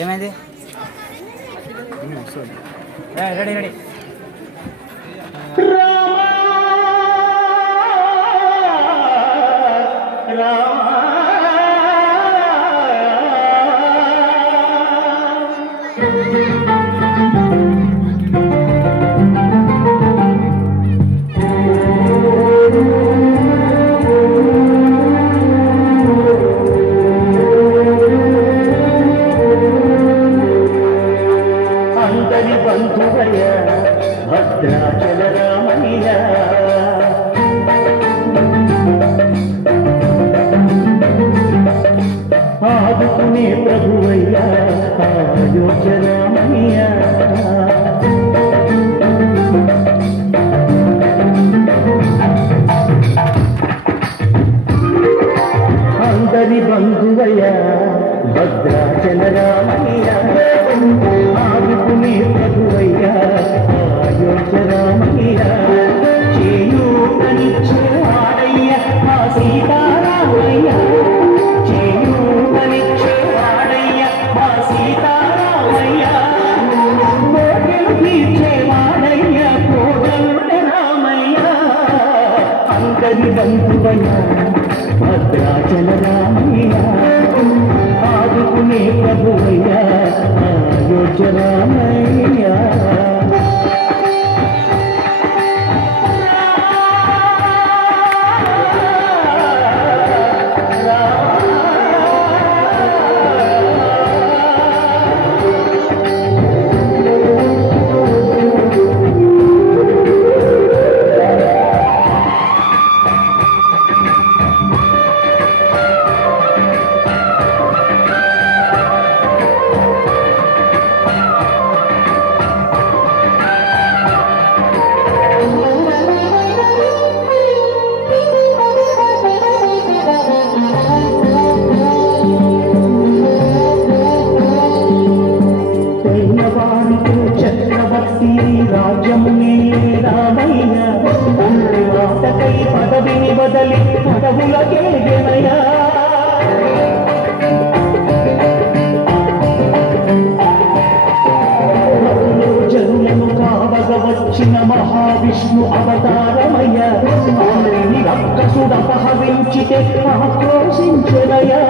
ఏమైంది? Ready ready. ఆదుకునే ప్రభువయ్యా అయోధ్యరామయ్యా, అందరి బంధువయ్యా భద్రాచల రామయ్యా, ఆదుకునే ప్రభువయ్యా అయోధ్యరామయ్యా, చేయూతనిచ్చే వాడయ్యా మా సీతారామయ్యా, బంధువయ్యా భద్రాచల రామయ్యా, ఆదుకునే ప్రభువయ్యా అయోధ్య రామయ్యా. పదవిని బదలి పదవులకే జనయా, జన్యము కావగ వచ్చిన మహావిష్ణు అవతారమయ్య, రక్కసుడపహరించితే ఆక్రోశించనయా,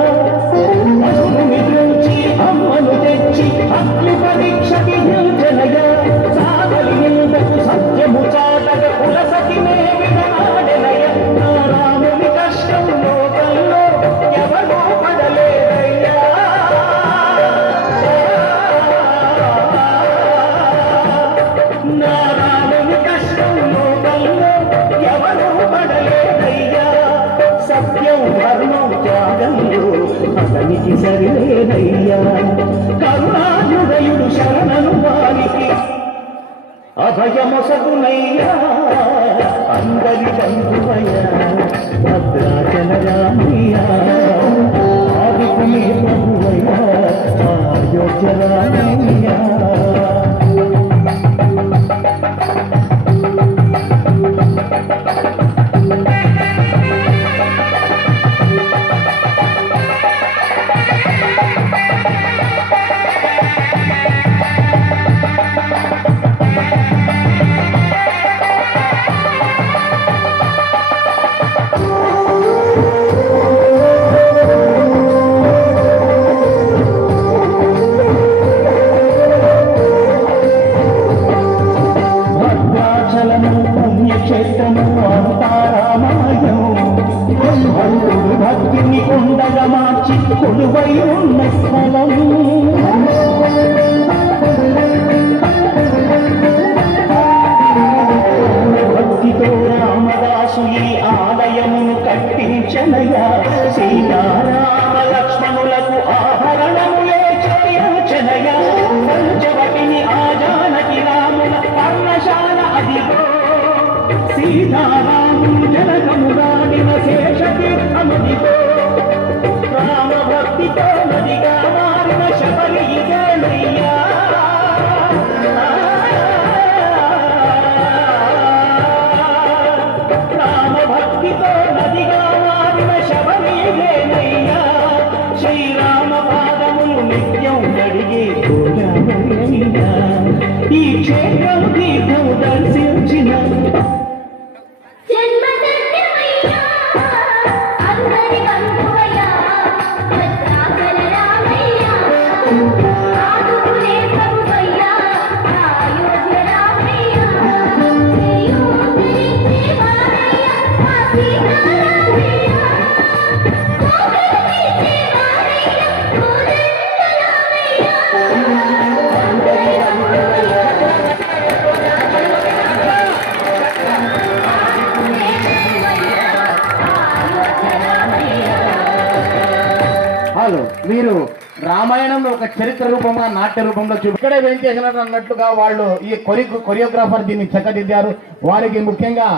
అసురుని దృంచి అమ్మను తెచ్చి అగ్ని పరీక్షకి నిల్చనయా, సాగలి నిందకు సత్యము చాటగ కులసతి మేవినాడెనయ, రాముని కష్టం లోకంలో ఎవరో పడలేదయ్యా, నారాయణుని కష్టం లోకంలో ఎవరో పడలేదయ్యా, సత్యం ధర్మం త్యాగంలో అతనికి సరిలేదయ్యా, కరుణాహృదయుడు శరణను వారికి అభయమొసగునయ్యా, అందరి బంధువయ్యా భద్రాచల రామయ్యా, ఆదుకునే ప్రభువయ్యా అయోధ్య రామయ్యా. పుణ్యక్షేత్రము అంతారామాయం, భక్తిని కొండగా మార్చి కొలువై ఉన్న స్థలం, భక్తితో రామదాసు ఈ ఆలయమును కట్టించనయా, సీతారామ లక్ష్మణులకు ఆభరణములే చేయించనయా, పంచవటిని ఆజానకి రాముల పర్ణశాల అదిగో, సీతారాముడు జనకము దాడిన శేషతీర్థమదిగో, రామభక్తితో నదిగా మారిన శబరి ఇదేనయ్యా, ఈ క్షేత్రం తీర్థం దర్శించిన హలో మీరు రామాయణంలో ఒక చరిత్ర రూపంగా నాట్య రూపంలో ఇక్కడే వెంకటేశ్వర అన్నట్లుగా వాళ్ళు ఈ కొరియోగ్రాఫర్ దీన్ని చక్కదిద్దారు. వారికి ముఖ్యంగా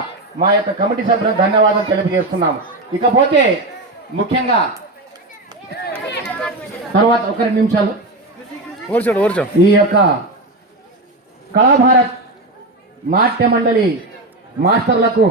మా యొక్క కమిటీ సభ్యులకు ధన్యవాదాలు తెలియజేస్తున్నాము. ఇకపోతే ముఖ్యంగా తర్వాత ఒక 2 నిమిషాలు ఈ యొక్క కళాభారత్ నాట్య మండలి మాస్టర్లకు